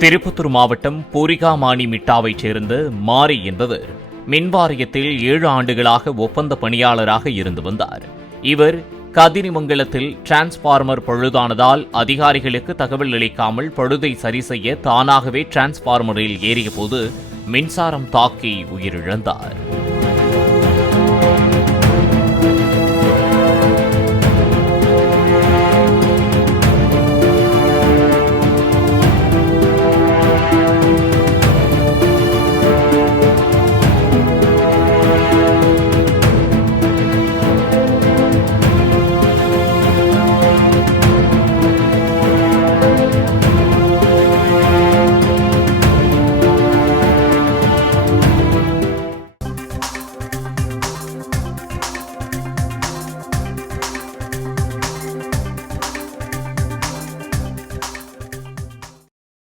திருப்பத்தூர் மாவட்டம் பூரிகாமானி மிட்டாவைச் சேர்ந்த மாரி என்பவர் மின்வாரியத்தில் 7 ஆண்டுகளாக ஒப்பந்த பணியாளராக இருந்து வந்தார். இவர் கதிரிமங்கலத்தில் டிரான்ஸ்பார்மர் பழுதானதால் அதிகாரிகளுக்கு தகவல் அளிக்காமல் பழுதை சரி செய்ய தானாகவே டிரான்ஸ்பார்மரில் ஏறியபோது மின்சாரம் தாக்கி உயிரிழந்தார்.